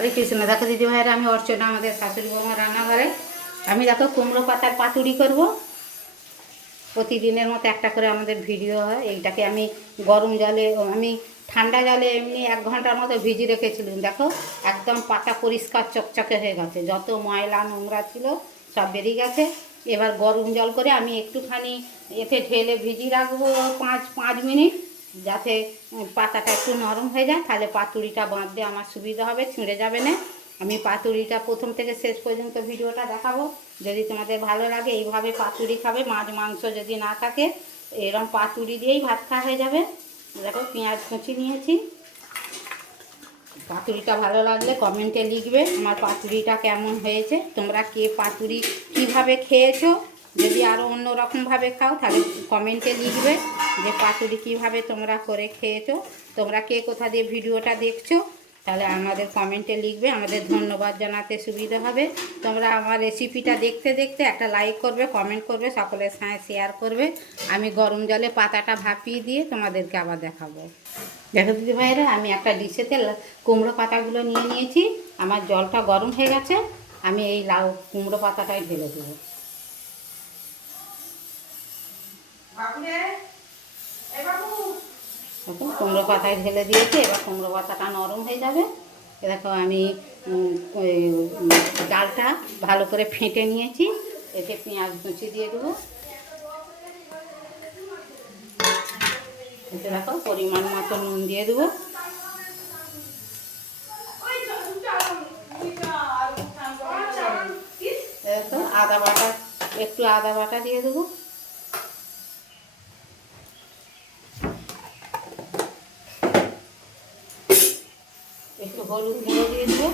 হরে কৃষ্ণ। দেখো দিদি ভাইরা, আমি অর্চনা, আমাদের শাশুড়ি বৌমা রান্নাঘরে। আমি দেখো কুমড়ো পাতার পাতুড়ি করব। প্রতিদিনের মতো একটা করে আমাদের ভিডিও হয়। এইটাকে আমি গরম জলে, আমি ঠান্ডা জলে এমনি 1 ঘন্টার মতো ভিজিয়ে রেখেছিলাম। দেখো একদম পাতা পরিষ্কার চকচকে হয়ে গেছে, যত ময়লা নোংরা ছিল সব বেরিয়ে গেছে। এবার গরম জল করে আমি একটুখানি এতে ঢেলে ভিজিয়ে রাখবো 5 মিনিট, যাতে পাতাটা একটু নরম হয়ে যায়। তাহলে পাতুড়িটা বাঁধতে আমার সুবিধা হবে, ছিঁড়ে যাবে না। আমি পাতুড়িটা প্রথম থেকে শেষ পর্যন্ত ভিডিওটা দেখাবো। যদি তোমাদের ভালো লাগে এইভাবে পাতুড়ি খাবে, মাছ মাংস যদি না থাকে এরকম পাতুড়ি দিয়েই ভাত খাওয়া হয়ে যাবে। দেখো পেঁয়াজ কুচি নিয়েছি। পাতুড়িটা ভালো লাগলে কমেন্টে লিখবে আমার পাতুড়িটা কেমন হয়েছে। তোমরা কে পাতুড়ি কীভাবে খেয়েছো, যদি আরও অন্য রকমভাবে খাও তাহলে কমেন্টে লিখবে যে পাতুড়ি কীভাবে তোমরা করে খেয়েছো। তোমরা কে কোথা দিয়ে ভিডিওটা দেখছো তাহলে আমাদের কমেন্টে লিখবে, আমাদের ধন্যবাদ জানাতে সুবিধা হবে। তোমরা আমার রেসিপিটা দেখতে দেখতে একটা লাইক করবে, কমেন্ট করবে, সকলের সঙ্গে শেয়ার করবে। আমি গরম জলে পাতাটা ভাপিয়ে দিয়ে তোমাদেরকে আবার দেখাবো। দেখো দিদি ভাইরা, আমি একটা ডিশেতে কুমড়ো পাতাগুলো নিয়ে নিয়েছি। আমার জলটা গরম হয়ে গেছে, আমি এই লাউ কুমড়ো পাতাটাই ঢেলে দেবো। দেখো কুমড়ো পাতায় ঢেলে দিয়েছি। এবার কুমড়ো পাতাটা নরম হয়ে যাবে। দেখো আমি ডালটা ভালো করে ফেটে নিয়েছি। এতে পেঁয়াজ কুচি দিয়ে দেবো। এতে দেখো পরিমাণ মতো নুন দিয়ে দেবো। দেখো আদা বাটা, একটু আদা বাটা দিয়ে দেবো। একটু হলুদ গুঁড়ো দিয়ে দেবো।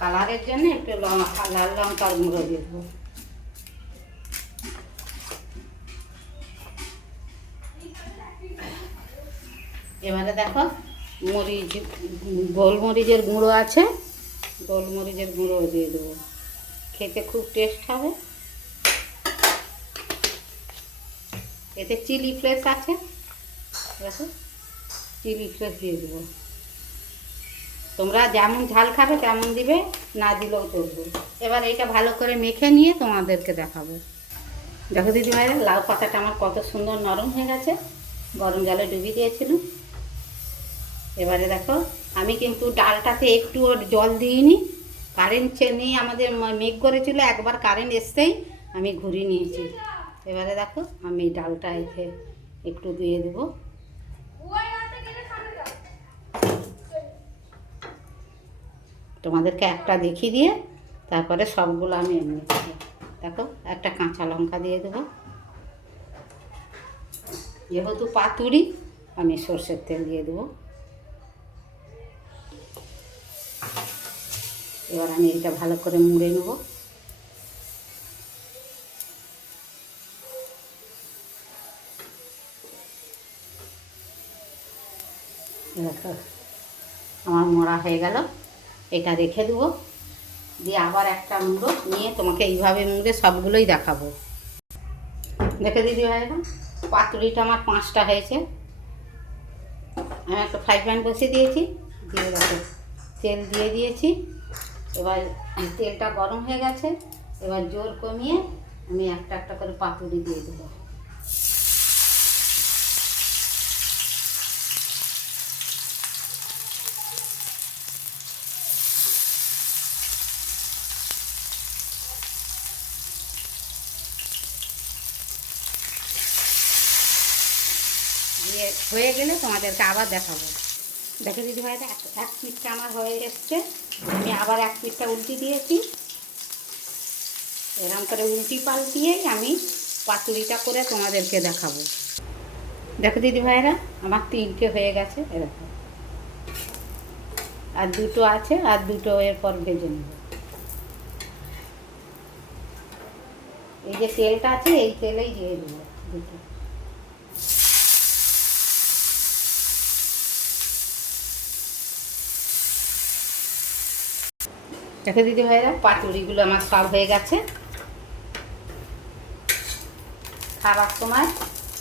কালারের জন্য একটু লাল লঙ্কার গুঁড়ো দিয়ে দেবো। এবারে দেখো মরিচ, গোলমরিচের গুঁড়ো আছে, গোলমরিচের গুঁড়ো দিয়ে দেবো। খেতে খুব টেস্ট হবে। এতে চিলি ফ্লেক্স আছে, দেখো চিলি ফ্লেক্স দিয়ে দেবো। তোমরা যেমন ঝাল খাবে তেমন দিবে, না দিলেও চলবে। এবার এইটা ভালো করে মেখে নিয়ে তোমাদেরকে দেখাবো। দেখো দিদি ভাইরা, লাউ পাতাটা আমার কত সুন্দর নরম হয়ে গেছে, গরম জলে ডুবিয়ে দিয়েছিলাম। এবারে দেখো আমি কিন্তু ডালটাতে একটু জল দিইনি। কারেন্ট নেই, আমাদের মেঘ করেছিল, একবার কারেন্ট এসতেই আমি ঘুরিয়ে নিয়েছি। এবারে দেখো আমি ডালটা এতে একটু দিয়ে দেবো। তোমাদেরকে একটা দেখিয়ে দিয়ে তারপরে সবগুলো আমি এমনি দেবো। দেখো একটা কাঁচা লঙ্কা দিয়ে দেবো। যেহেতু পাতুড়ি আমি সর্ষের তেল দিয়ে দেবো। এবার আমি এটা ভালো করে মুড়ে নেব। দেখো আমার মোড়া হয়ে গেল। এটা রেখে দেবো, দিয়ে আবার একটা মুড়ো নিয়ে তোমাকে এইভাবে মুড়ে সবগুলোই দেখাবো। দেখে দিদি ভাইরা, পাতুড়িটা আমার 5টা হয়েছে। আমি একটা ফ্রাই প্যান বসিয়ে দিয়েছি, দিয়ে দেখো তেল দিয়ে দিয়েছি। এবার তেলটা গরম হয়ে গেছে, এবার জোর কমিয়ে আমি একটা একটা করে পাতুড়ি দিয়ে দেবো। দিয়ে হয়ে গেলে তোমাদেরকে আবার দেখাবো। দেখো দিদি ভাইটা, এক পিঠটা আমার হয়ে এসছে। আমি আবার এক পিঠটা উল্টি দিয়েছি। এরকম করে উল্টি পাল্টিয়েই আমি পাতুড়িটা করে তোমাদেরকে দেখাবো। দেখো দিদি ভাইরা, আমার 3টে হয়ে গেছে এরকম, আর 2টো আছে, আর 2টো এরপর ভেজে নেব। এই যে তেলটা আছে এই তেলেই দিয়ে দেবো 2টো। দেখো দিদি ভাইরা, পাতুড়িগুলো আমার সব হয়ে গেছে। খাবার সময়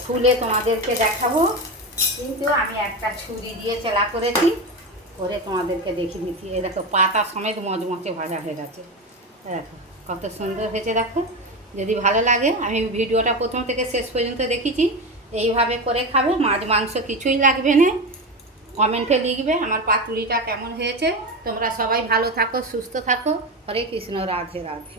খুলে তোমাদেরকে দেখাবো, কিন্তু আমি একটা ছুরি দিয়ে চেলা করেছি, করে তোমাদেরকে দেখিয়ে দিচ্ছি। এই দেখো পাতা সমেত মচমচে ভাজা হয়ে গেছে, দেখো কত সুন্দর হয়েছে। দেখো যদি ভালো লাগে, আমি ভিডিওটা প্রথম থেকে শেষ পর্যন্ত দেখিয়েছি, এইভাবে করে খাবে, মাছ মাংস কিছুই লাগবে না। কমেন্টে লিখবে আমার পাতুরিটা কেমন হয়েছে। তোমরা সবাই ভালো থাকো, সুস্থ থাকো। হরে কৃষ্ণ, রাধে রাধে।